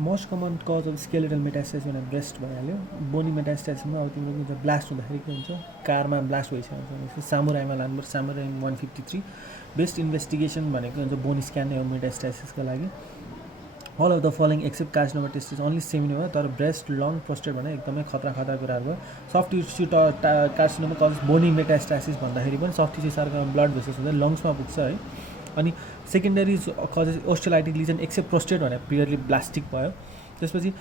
Most common cause of skeletal metastasis भनेर breast भइहाल्यो bony मेटास्टासिसमा अब तिम्रो के हुन्छ ब्लास्ट हुँदाखेरि के हुन्छ कारमा ब्लास्ट भइसकेको हुन्छ सामुराईमा लानुपर्छ सामुराई 153 बेस्ट इन्भेस्टिगेसन भनेको हुन्छ बोन स्क्यान नै हो मेटास्टासिसको लागि all of the following except carcinoma test is only same हो तर ब्रेस्ट लङ प्रोस्टेट भने एकदमै खतरा कुराहरू भयो सफ्ट टिस्यु कार्सिनोमा कज बोनी मेटास्टासिस भन्दाखेरि पनि soft tissue sarcoma blood vessels हुँदै लङ्समा पुग्छ है अनि सेकेन्डरी कजेस ओस्टियोलाइटिक लिजन एक्सेप्ट प्रोस्टेट भनेर प्योरली ब्लास्टिक भयो त्यसपछि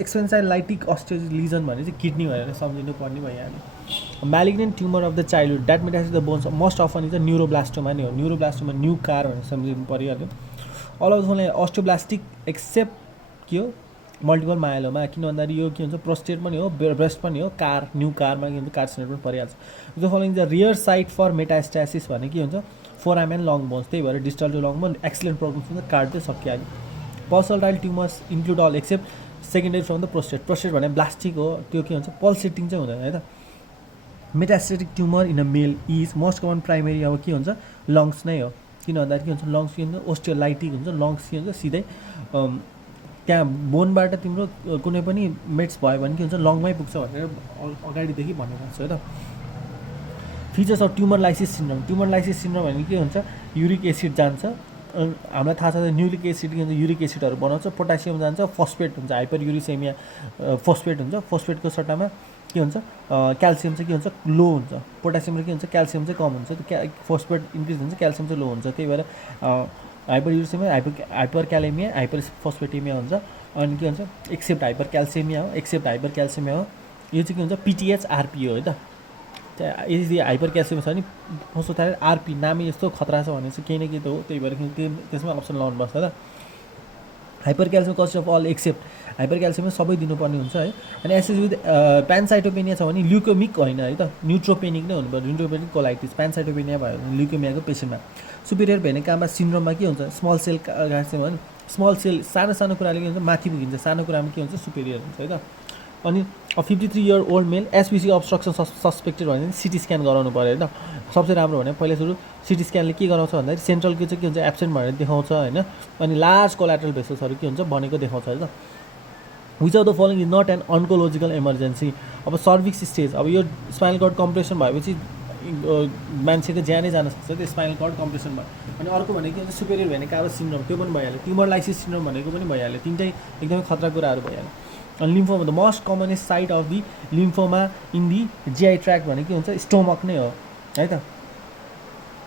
एक्सपेन्साइलाइटिक ओस्टियो लिजन भने चाहिँ किडनी भनेर सम्झिनु पर्ने भइहाल्यो malignant tumour of the childhood that metastasis the bones most often is neuroblastoma नै हो न्युरोब्लास्टोमा न्यू कार भनेर सम्झिनु परिहाल्यो all of the osteoblastic except के हो मल्टिपल माइलोमा किन भन्दाखेरि यो के हुन्छ प्रोस्टेट पनि हो ब्रेस्ट पनि हो कार न्यू कारमा के हुन्छ कार्सिनोमा पनि परिहाल्छ the following the rare site for metastasis भने के हुन्छ फोराम एन्ड लङ बोन्स त्यही भएर distal to long bone excellent programs हुन्छ कार्ड चाहिँ सकिहाल्यो pulsatile tumours include all except secondary from the prostate भने ब्लास्टिक हो त्यो के हुन्छ पल्सेटिङ चाहिँ हुँदैन है त metastatic tumour in a male is most common primary अब के हुन्छ लङ्स नै हो किन भन्दाखेरि के हुन्छ लङ्स के हुन्छ ओस्टियोलाइटिक हुन्छ लङ्स के हुन्छ सिधै त्यहाँ बोनबाट तिम्रो कुनै पनि मेट्स भयो भने के हुन्छ लङमै पुग्छ भनेर अगाडिदेखि भनेको छ है त features of tumour lysis syndrome भने के हुन्छ युरिक एसिड जान्छ हामीलाई थाहा छ न्युक्लिक एसिड के हुन्छ युरिक एसिडहरू बनाउँछ पोटासियम जान्छ फस्फेट हुन्छ हाइपर युरिसेमिया फस्फेट हुन्छ फस्फेटको सट्टामा के हुन्छ क्याल्सियम चाहिँ के हुन्छ लो हुन्छ पोटासियम र के हुन्छ क्याल्सियम चाहिँ कम हुन्छ त्यो फस्फेट इन्क्रिज हुन्छ क्याल्सियम चाहिँ लो हुन्छ त्यही भएर हाइपर युरिसेमिया हाइपर क्यालेमिया हाइपर फस्फेटेमिया हुन्छ अनि के हुन्छ एक्सेप्ट हाइपर क्याल्सियमिया हो एक्सेप्ट हाइपर क्याल्सियमिया हो यो चाहिँ के हुन्छ पिटिएच आरपी हो है त यदि हाइपर क्याल्सियम छ भने फोस्फोथाइरोइड आरपी नामै यस्तो खतरा छ भने चाहिँ केही न केही त हो त्यही भएर त्यसमा अप्सन लाउनुपर्छ त hyper calcium cost of all except hyper calcium सबै दिनुपर्ने हुन्छ है अनि एसएस विथ प्यानसाइटोपेनिया छ भने ल्युकोमिक होइन है त न्युट्रोपेनिक नै हुनुपर्छ न्युट्रोपेनिक कोलाइटिस प्यानसाइटोपेनिया भयो भने ल्युकोमियाको पेसेन्टमा सुपिरियर भेनेकामा सिन्ड्रोममा के हुन्छ स्मल सेल कार्सिनोमा भने स्मल सेल सानो कुराले के हुन्छ माथि पुगिन्छ सानो कुरामा के हुन्छ सुपिरियर हुन्छ है त अनि 53 year old male SPC obstruction suspected भने सिटी स्क्यान गराउनु पऱ्यो होइन सबसे राम्रो भने पहिला सुरु सिटी स्क्यानले के गराउँछ भन्दाखेरि सेन्ट्रलको चाहिँ के हुन्छ एब्सेन्ट भनेर देखाउँछ होइन अनि लार्ज कोलाटरल भेसल्सहरू के हुन्छ भनेको देखाउँछ है त which of the following is not an oncological emergency अब सर्भिक्स स्टेज अब यो स्पाइनल कर्ड कम्प्रेसन भएपछि मान्छेको ज्यानै जान सक्छ त्यो स्पाइनल कर्ड कम्प्रेसन भयो अनि अर्को भनेको के हुन्छ सुपेरियर भेनिकावा सिन्ड्रोम त्यो पनि भइहाल्यो ट्युमर लाइसिस सिन्ड्रोम भनेको पनि भइहाल्यो तिनटै एकदमै खतरा कुराहरू भइहाल्यो अनि lymphoma the most commonest site of the lymphoma in the GI ट्र्याक्ट भनेको के हुन्छ स्टोमक नै हो है त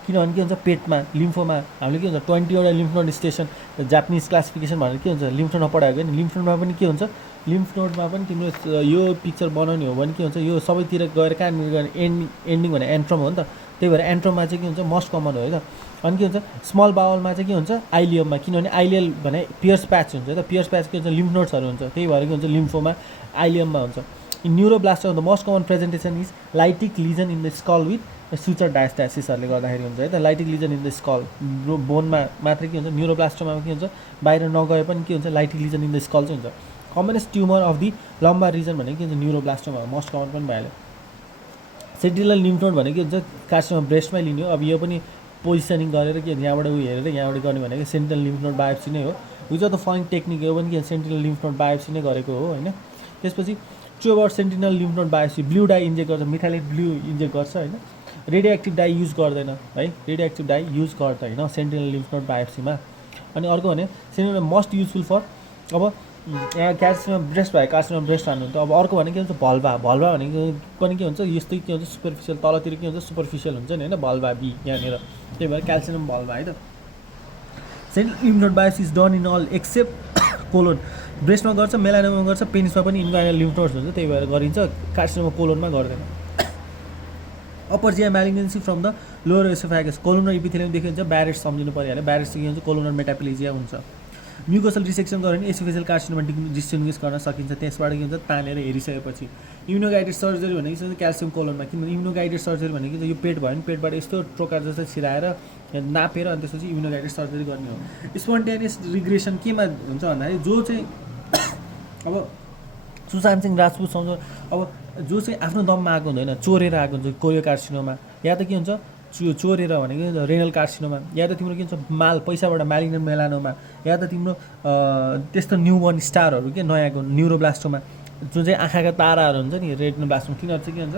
किनभने के हुन्छ पेटमा लिम्फोमा हामीले के हुन्छ 20वटा lymph node station Japanese classification भनेर के हुन्छ लिम्फ नोडमा पढाएको नि लिम्फ नोडमा पनि के हुन्छ लिम्फ नोडमा पनि तिम्रो यो पिक्चर बनाउने हो भने के हुन्छ यो सबैतिर गएर कहाँनिर गएर एन्डिङ भने एन्ट्रम हो नि त त्यही भएर एन्ट्रममा चाहिँ के हुन्छ मोस्ट कमन हो है त अनि के हुन्छ स्मल बावलमा चाहिँ के हुन्छ आइलियममा किनभने आइलियल भने पियर्स प्याच हुन्छ त पियर्स प्याच के हुन्छ लिम्फ नोड्सहरू हुन्छ त्यही भएर के हुन्छ लिम्फोमा आइलियममा हुन्छ in neuroblastoma the most common presentation is lytic lesion in the skull with suture डायस्टासिसहरूले गर्दाखेरि हुन्छ है त lytic lesion in the skull बोनमा मात्रै के हुन्छ न्युरोब्लास्टोमा के हुन्छ बाहिर नगए पनि के हुन्छ lytic lesion in the skull चाहिँ हुन्छ कमनेस्ट ट्युमर अफ दि लम्बा रिजन भनेको के हुन्छ न्युरोब्लास्टोमा मोस्ट कमन पनि भइहाल्यो सेन्टिनल लिम्फ नोड भनेको के हुन्छ कार्सिनोमा ब्रेस्टमै लिने हो अब यो पनि पोजिसनिङ गरेर के यहाँबाट हेरेर यहाँबाट गर्ने भनेको सेन्टिनल लिम्फ नोड बायोप्सी नै हो which of the following technique हो पनि के सेन्टिनल लिम्फ नोड बायोप्सी नै गरेको हो होइन त्यसपछि true about Sentinel lymph node biopsy blue die inject गर्छ मिथाइलेट ब्लू इन्जेक्ट गर्छ होइन रेडियोएक्टिभ डाई युज गर्दैन है रेडियोएक्टिभ डाई युज गर्दैन सेन्टिनल लिम्फ नोड बायोप्सीमा अनि अर्को भने सेन्टिनल मोस्ट युजफुल फर अब यहाँ कार्सिनोमा ब्रेस्ट भयो कार्सिनोमा ब्रेस्ट हान्नु त अब अर्को भने के हुन्छ भल्भा भनेको पनि के हुन्छ यस्तै के हुन्छ सुपरफिसियल तलतिर के हुन्छ सुपरफिसियल हुन्छ नि होइन भल्भा बी यहाँनिर त्यही भएर क्याल्सियम भल्भा है त sentinel lymph node biopsy is done in all except colon ब्रेस्टमा गर्छ मेलानोमा गर्छ पेनिसमा पनि इन्गाइनल लिम्फ नोड्स हुन्छ त्यही भएर गरिन्छ कार्सिनोमा कोलोनमा गर्दैन upper GI malignancy from the lower oesophagus columnar इपिथेलियमदेखि हुन्छ ब्यारेट्स सम्झिनु पऱ्यो भने ब्यारेट्स के हुन्छ कोलोनर मेटाप्लेजिया हुन्छ म्युकोसल डिसेक्सन गऱ्यो भने एसोफेजियल कार्सिनोमा डिस्टिङ्ग्विस गर्न सकिन्छ त्यसबाट के हुन्छ तानेर हेरिसकेपछि इम्युनोगाइडेड सर्जरी भनेको चाहिँ क्याल्सियम कोलोनमा किनभने इम्युनोगाइडेड सर्जरी भनेको यो पेट भयो भने पेटबाट यस्तो टोका जस्तो छिराएर नापेर अनि त्यसपछि इम्युनोगाइडेड सर्जरी गर्ने हो स्पोन्टेनियस रिग्रेसन केमा हुन्छ भन्दाखेरि जो चाहिँ अब सुशान्त सिंह राजपूत सम्झ अब जो चाहिँ आफ्नो दममा आएको हुँदैन चोरेर आएको हुन्छ कोरियो कार्सिनोमा या त के हुन्छ चोरेर भनेको रेनल कार्सिनोमा, या त तिम्रो के भन्छ माल पैसाबाट मालिग्नेन्ट मेलानोमा, या त तिम्रो त्यस्तो न्युबर्न स्टारहरू के नयाँको न्युरोब्लास्टोमा, जुन चाहिँ आँखाका ताराहरू हुन्छ नि रेटिनोब्लास्टोमा, तिनीहरू चाहिँ के हुन्छ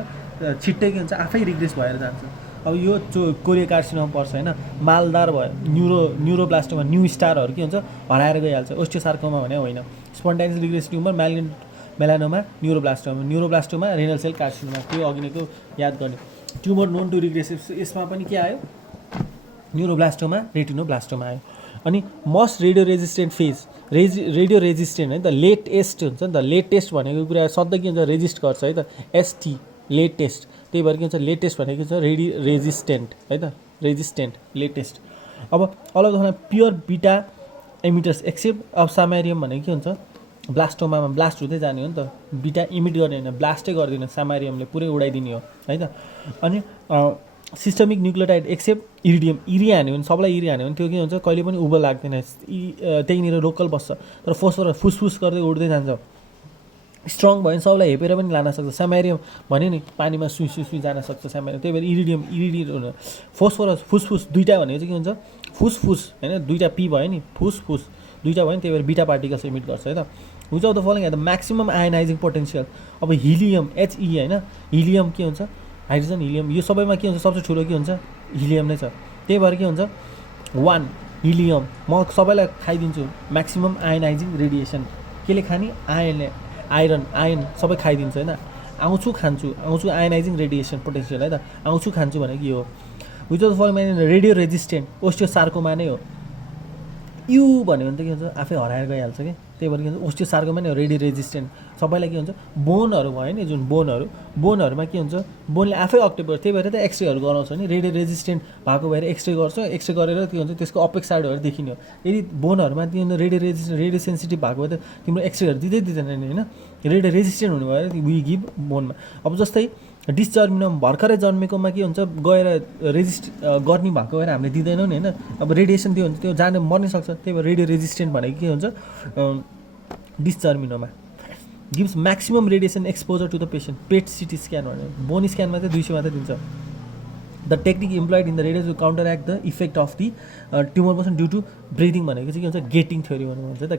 छिट्टै के हुन्छ आफै रिग्रेस भएर जान्छ। अब यो कोरिया कार्सिनोमा पर्छ होइन, मालदार भयो न्युरोब्लास्टोमा न्यू स्टारहरू के हुन्छ हराएर गइहाल्छ। ओस्टियोसार्कोमा भने होइन, spontaneous regress tumour malignant melanoma neuroblastoma renal cell carcinoma, त्यो अघि नैको याद गर्ने। ट्युमर नोन टु रिग्रेसिभ, यसमा पनि के आयो न्युरोब्लास्टोमा रेटिनोब्लास्टोमा आयो। अनि most radio resistant phase radio resistant है त लेटेस्ट हुन्छ नि त, लेटेस्ट भनेको कुरा सधैँ के हुन्छ रेजिस्ट गर्छ है त, एसटी लेटेस्ट, त्यही भएर के हुन्छ लेटेस्ट भनेको छ रेजिस्टेन्ट है त, रेजिस्टेन्ट लेटेस्ट। अब अलग प्योर बिटा एमिटर्स एक्सेप्ट अब सामारियम भनेको के हुन्छ ब्लास्टोमामा ब्लास्ट हुँदै जाने हो नि त, बिटा इमिट गर्ने होइन ब्लास्टै गर्दैन, सामारियमले पुरै उडाइदिने हो है त। अनि सिस्टमिक न्युक्लियोटाइड एक्सेप्ट इरिडियम, इरिया हान्यो भने सबलाई इरिया हान्यो भने त्यो के हुन्छ कहिले पनि उभो लाग्दैन, त्यहीँनिर लोकल बस्छ, तर फोस्फोरस फुसफुस गर्दै उड्दै जान्छ, स्ट्रङ भयो भने सबलाई हेपेर पनि लान सक्छ। सामारियम भन्यो नि पानीमा सुई जान सक्छ सामारियम, त्यही भएर इरिडियम फोस्फोरस फुसफुस दुईवटा भनेको चाहिँ के हुन्छ फुसफुस होइन, दुईवटा पी भयो नि फुसफुस दुईवटा भयो नि, त्यही भएर बिटा पार्टिकल्स इमिट गर्छ है त। Which of the following the maximum ionising potential, अब हिलियम एचई होइन, हिलियम के हुन्छ हाइड्रोजन हिलियम, यो सबैमा के हुन्छ सबसे ठुलो के हुन्छ हिलियम नै छ, त्यही भएर के हुन्छ 1 हिलियम म सबैलाई खाइदिन्छु। म्याक्सिमम आयनाइजिङ रेडिएसन केले खाने आयरन सबै खाइदिन्छ होइन, आउँछु आयनाइजिङ रेडिएसन पोटेन्सियल है त, आउँछु खान्छु भनेको यो हो। Which of the following radio resistant osteosarcoma नै हो, यु भन्यो भने त के हुन्छ आफै हराएर गइहाल्छ कि, त्यही भएर के हुन्छ ओस्टियोसार्कोमा नै हो रेडियो रेजिस्टेन्ट। सबैलाई के हुन्छ बोनहरू भयो नि जुन बोनहरूमा के हुन्छ बोनले आफै अक्टेप गर्छ, त्यही भएर त एक्सरेहरू गराउँछ नि, रेडियो रेजिस्टेन्ट भएको भएर एक्सरे गर्छ, एक्सरे गरेर के हुन्छ त्यसको अपेक्स साइडहरू देखिने हो। यदि बोनहरूमा त्यो रेडियो सेन्सिटिभ भएको भए त तिम्रो एक्सरेहरू दिँदैन नि होइन, रेडियो रेजिस्टेन्ट हुनु भएर वी गिभ बोनमा। अब जस्तै डिसजर्मिनम भर्खरै जन्मेकोमा के हुन्छ गएर रेजिस्ट गर्ने भएको भएर हामीले दिँदैनौँ नि होइन, अब रेडिएसन दियो भने त्यो जान मर्नै सक्छ, त्यही भएर रेडियो रेजिस्टेन्ट भनेको के हुन्छ dysgerminoma. Gives maximum radiation exposure to the patient, PET CT scan भने बोन स्क्यानमा चाहिँ 200 मात्रै दिन्छ। The technique employed in the radio to counteract the effect of the tumour motion due to breathing भनेको चाहिँ के हुन्छ गेटिङ थ्योरी भन्नुहुन्छ त,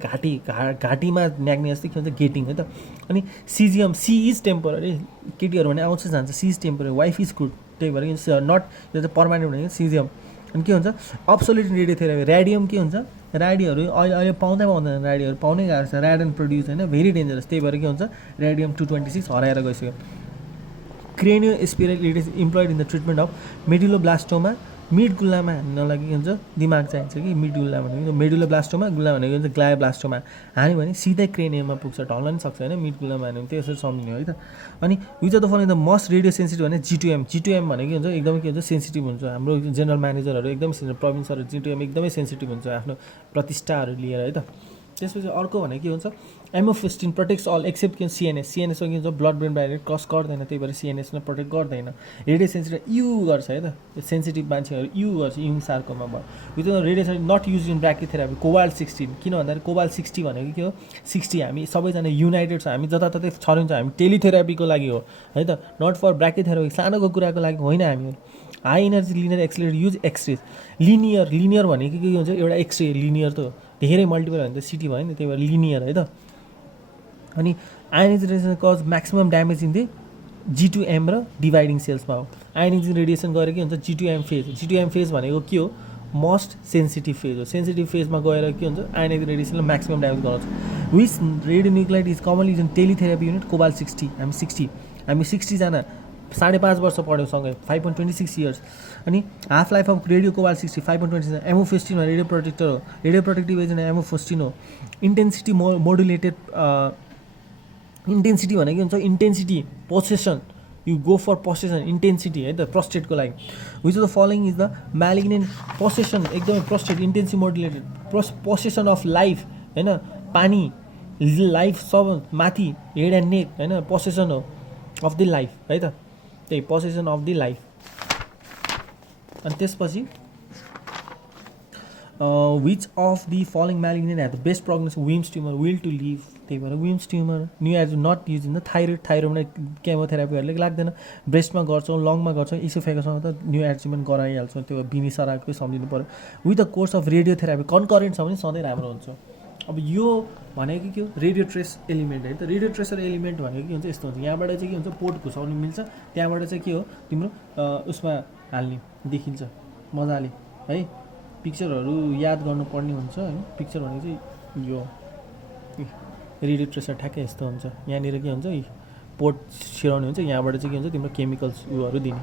घाँटीमा न्याग्ने जस्तै के हुन्छ गेटिङ है त। अनि सिजिएम सी इज टेम्पोररी, केटीहरू भने आउँछ जान्छ, she is temporary, wife is good, त्यही भएर नट यो चाहिँ पर्मानेन्ट भनेको सिजिएम। अनि के हुन्छ अब्सोल्युट रेडियोथेरापी, रेडियम के हुन्छ रेडियोहरू अहिले पाउँदैन, रेडियोहरू पाउनै गाह्रो छ, रेडियन प्रड्युस होइन भेरी डेन्जरस, त्यही भएर के हुन्छ रेडियम 226 हराएर गइसक्यो। Craniospinal it is employed in the treatment of medulloblastoma, mid गुल्लामा हान्नु लागि के हुन्छ दिमाग चाहिन्छ कि, मिड गुल्ला भनेको मेडुलोब्लास्टोमा, गुल्ला भनेको हुन्छ ग्लायोब्लास्टोमा हान्यो भने सिधै क्रेनियममा पुग्छ, ढल्न पनि सक्छ होइन मिड गुल्लामा हान्यो भने, त्यसरी सम्झिने हो है त। अनि which of the following the most radio sensitive भने G2M भनेको के हुन्छ एकदमै के हुन्छ सेन्सिटिभ हुन्छ, हाम्रो जेनरल म्यानेजरहरू एकदमै सेन्सिटिभ, प्रोभिन्सहरू G2M एकदमै सेन्सिटिभ हुन्छ आफ्नो प्रतिष्ठाहरू लिएर है त। त्यसपछि अर्को भनेको के हुन्छ एमोफिस्टिन प्रोटेक्ट्स अल एक्सेप्ट के सिएनएसमा के हुन्छ ब्लड ब्रेन ब्यारियर क्रस गर्दैन, त्यही भएर सिएनएसमा प्रोटेक्ट गर्दैन। रेडियो सेन्सिटिभ यु गर्छ है त, सेन्सिटिभ मान्छेहरू यु गर्छ, इम्युन सार्कोमा भयो। With radio not use in brachytherapy cobalt 16, किन भन्दाखेरि कोबाल्ट 60 भनेको के हो 60 हामी सबैजना युनाइटेड छ, हामी जताततै छरिन्छ, हामी टेलिथेरापीको लागि हो है त, नट फर ब्राकिथेरापी सानोको कुराको लागि होइन। हामी high energy linear accelerator use X-ray, linear भनेको के हुन्छ एउटा एक्सरे लिनियर त धेरै मल्टिपल भने त सिटी भयो नि, त्यही भएर लिनियर है त। अनि ionisation cause maximum damage in the G2M र डिभाइडिङ सेल्समा हो। आयोनाइजिङ रेडिएसन गरेर के हुन्छ G2M फेज भनेको के हो मोस्ट सेन्सिटिभ फेज हो, सेन्सिटिभ फेजमा गएर के हुन्छ आयोनाइजिङ रेडिएसनले म्याक्सिमम ड्यामेज गराउँछ। Which radio nuclide is commonly use in teletherapy unit cobalt 60, हामी 60 जना 5.5 वर्ष पढ्यौँ सँगै 5.26 इयर्स। अनि half life of radio cobalt 60 5.26, amifostine radio protector हो, रेडियो प्रोटेक्टिभ एजेन्ट एमोफिस्टिन हो। इन्टेन्सिटी मोडुलेटेड, इन्टेन्सिटी भनेको के हुन्छ intensity possession, you go for possession intensity है त प्रोस्टेटको लागि। Which of the following is the malignant possession, एकदमै prostate intensity modulated possession of life होइन, पानी लाइफ सब माथि हेड एन्ड नेक होइन पोसेसन हो अफ द लाइफ है त, त्यही पोसेसन अफ द लाइफ। अनि त्यसपछि which of the following malignant have the best prognosis Wilms tumour will to live त्यही भएर Wilms tumour new age not use in the थाइरोइडमा केमोथेरापीहरूले लाग्दैन ब्रेस्टमा गर्छौँ लङमा गर्छौँ इसोफेगसमा त न्यू एडजुमेन्ट गराइहाल्छौँ त्यो बिनी सराकै सम्झिनु पऱ्यो with the course of radiotherapy concurrent छ भने सधैँ राम्रो हुन्छ अब यो भनेको के हो रेडियो ट्रेस एलिमेन्ट है त रेडियो ट्रेसर एलिमेन्ट भनेको के हुन्छ यस्तो हुन्छ यहाँबाट चाहिँ के हुन्छ पोर्ट घुसाउनु मिल्छ त्यहाँबाट चाहिँ के हो तिम्रो उसमा हाल्ने देखिन्छ मजाले है पिक्चरहरू याद गर्नुपर्ने हुन्छ होइन पिक्चर भनेको चाहिँ यो रेडियो ट्रेसर ठ्याक्कै यस्तो हुन्छ यहाँनिर के हुन्छ पोर्ट छिराउने हुन्छ यहाँबाट चाहिँ के हुन्छ तिम्रो केमिकल्स उयोहरू दिने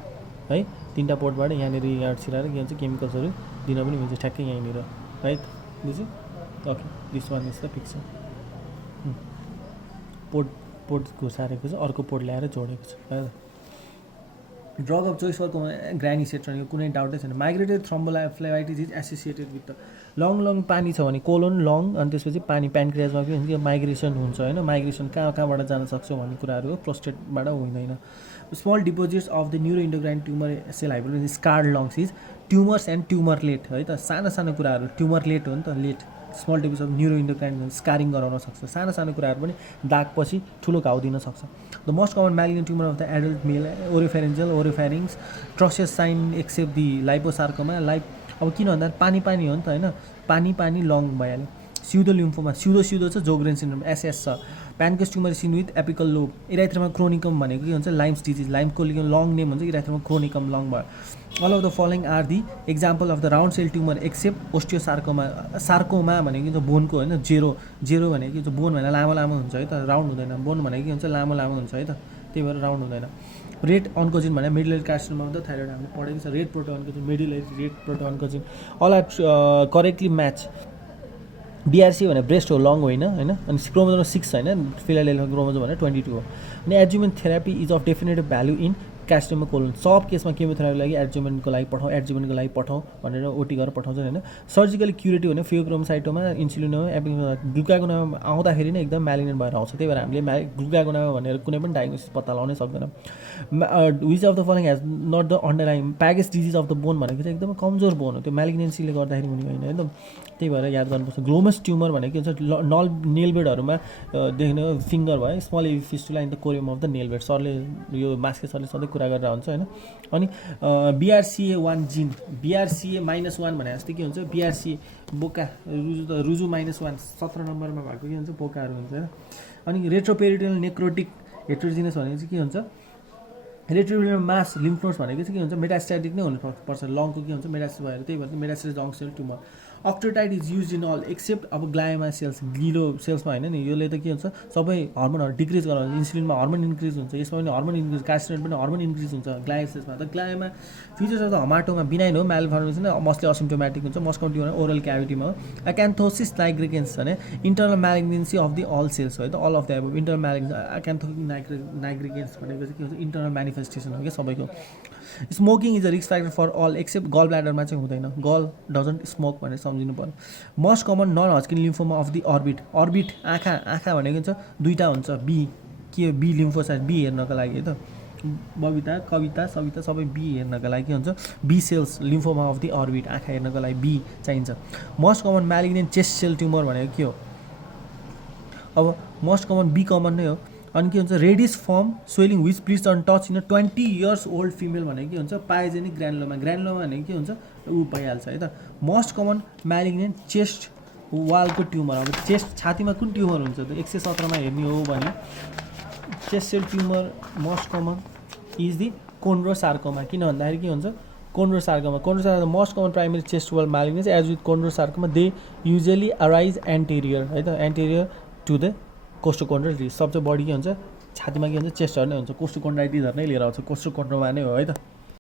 है तिनवटा पोर्टबाट यहाँनिर यहाँ छिराएर के हुन्छ केमिकल्सहरू दिन पनि हुन्छ ठ्याक्कै यहीँनिर है बुझ्यो okay this one is the picture port घुसारेको छ अर्को पोर्ट ल्याएर जोडेको छ है drug of choice for granisetron यो कुनै डाउटै छैन migrated thrombophlebitis is associated with the long पानी छ भने कोलोन लङ अनि त्यसपछि पानी प्यानक्रियाजमा के हुन्छ माइग्रेसन हुन्छ होइन माइग्रेसन कहाँबाट जान सक्छ भन्ने कुराहरू हो प्रोस्टेटबाट हुँदैन small deposits of the neuro endocrine tumour cell hyperplasia scarred lungs is tumours and tumourlet है त सानो कुराहरू ट्युमरलेट हो नि त let small deposit of neuro endocrine scarring गराउन सक्छ सानो कुराहरू पनि दागपछि ठुलो घाउ दिन सक्छ the most common malignant tumour of the adult male oropharyngeal oropharynx ट्रसियस साइन एक्सेप्ट दि लाइपोसार्कोमा अब किन भन्दा पानी हो नि त होइन पानी लङ भइहाल्यो स्युडो लिम्फोमा स्युडो छ जोग्रेन सिन्ड्रोम एसएस छ Pancoast tumour seen with apical lobe erythema chronicum भनेको के हुन्छ लाइम्स डिजिज लाइमको लङ नेम हुन्छ इराथ्रोमा क्रोनिकम लङ भयो all of the following are the example of the round cell tumour except sarcoma भनेको हुन्छ बोनको होइन जेरो भनेको के हुन्छ बोन भनेर लामो हुन्छ है त राउन्ड हुँदैन बोन भनेको के हुन्छ लामो हुन्छ है त त्यही भएर राउन्ड हुँदैन रेड अन्कोजिन भने middle carcinoma of the thyroid हामीले पढेको छ RET protooncogene middle RET protooncogene all are correctly match BRC भने ब्रेस्ट हो लङ होइन अनि क्रोमोजोम 6 होइन फिलाडेल्फिया क्रोमोजोम भने 22 हो अनि adjuvant therapy is of definitive value in carcinoma colon सब केसमा केमोथेरापीको लागि एड्जुमेन्टको लागि पठाउँ भनेर ओटी गरेर पठाउँछ होइन सर्जिकली क्युरेटिभ भने फियोक्रोमसाइटोमा इन्सुलिनोमा ग्लुकागोनामा आउँदाखेरि नै एकदम म्यालिग्नेन्ट भएर आउँछ त्यही भएर हामीले ग्लुकागोनामा भनेर कुनै पनि डायग्नोसिस पत्ता लगाउनै सक्दैन which of the following has not the underline Paget's disease of the bone भनेको चाहिँ एकदमै कमजोर बोन हो त्यो म्यालिग्नेन्सीले गर्दाखेरि हुने होइन एकदम त्यही भएर याद गर्नुपर्छ ग्लोमस ट्युमर भनेको के हुन्छ नेलबेडहरूमा देख्ने फिङ्गर भयो small fistula in the corium of the nail bed सरले यो मास्के सरले सधैँ कुरा गरेर हुन्छ होइन अनि BRCA1 जिन BRCA-1 भने जस्तै के हुन्छ BRCA बोका रुजु -1 17 नम्बरमा भएको के हुन्छ बोकाहरू हुन्छ होइन अनि रेट्रोपेरिटोनियल नेक्रोटिक हेट्रोजिनस भनेको चाहिँ के हुन्छ रेट्रोपेरिटोनियल मास लिम्फ नोड्स भनेको चाहिँ के हुन्छ मेटास्ट्याटिक नै हुनुपर्छ लङको के हुन्छ मेटास्टेसिस भएर त्यही भएर metastasis lung cell tumour octreotide is use in all except अब ग्लायोमा सेल्स ग्लिलो सेल्समा होइन नि यसले त के हुन्छ सबै हर्मोनहरू डिक्रिज गराउँछ इन्सुलिनमा हर्मोन इन्क्रिज हुन्छ यसमा पनि हर्मोन इन्क्रिज कार्सिनोइड पनि हर्मोन इन्क्रिज हुन्छ ग्लायो सेल्समा त glioma features of the hamartoma benign हो म्यालफर्मेसन मस्टली असिम्टोमेटिक हुन्छ मस्कम ट्युमर ओरल क्याभिटीमा एकान्थोसिस नाइग्रिकेन्स भने internal malignancy of the all cells हो है त all of the above internal malignance acanthosis nigricans भनेको चाहिँ के हुन्छ इन्टरनल म्यानिफेस्टेसन हो क्या सबैको smoking is a risk factor for all except gall ब्ल्याडरमा चाहिँ हुँदैन गल डजन्ट स्मोक भनेर सम्झिनु पर्यो most common non Hodgkin lymphoma of the orbit आँखा भनेको हुन्छ दुईवटा हुन्छ बी के बी लिम्फोसाइट बी हेर्नको लागि है त बबिता कविता सविता सबै बी हेर्नको लागि के हुन्छ B cells lymphoma of the orbit आँखा हेर्नको लागि बी चाहिन्छ most common malignant chest cell tumour भनेको के हो अब मोस्ट कमन बी कमन नै हो अनि के हुन्छ reddish firm swelling which bleeds on touch in 20 years old female भनेको के हुन्छ पाइजेनिक ग्रानुलोमा भनेको के हुन्छ ऊ भइहाल्छ है त most common malignant chest वालको tumour अब चेस्ट छातीमा कुन ट्युमर हुन्छ त 117 मा हेर्ने हो भने chest cell tumour most common is the chondrosarcoma किन भन्दाखेरि के हुन्छ chondrosarcoma most common primary chest wall malignance as with chondrosarcoma they usually arise anterior है त एन्टेरियर टु द कोस्टोकोन्ड्राइटिस सबसे बढी के हुन्छ छातीमा के हुन्छ चेस्टहरू नै हुन्छ कोस्टोकोन्ड्राइटिसहरू नै लिएर आउँछ कोस्टोकोन्ड्रोमा नै हो है त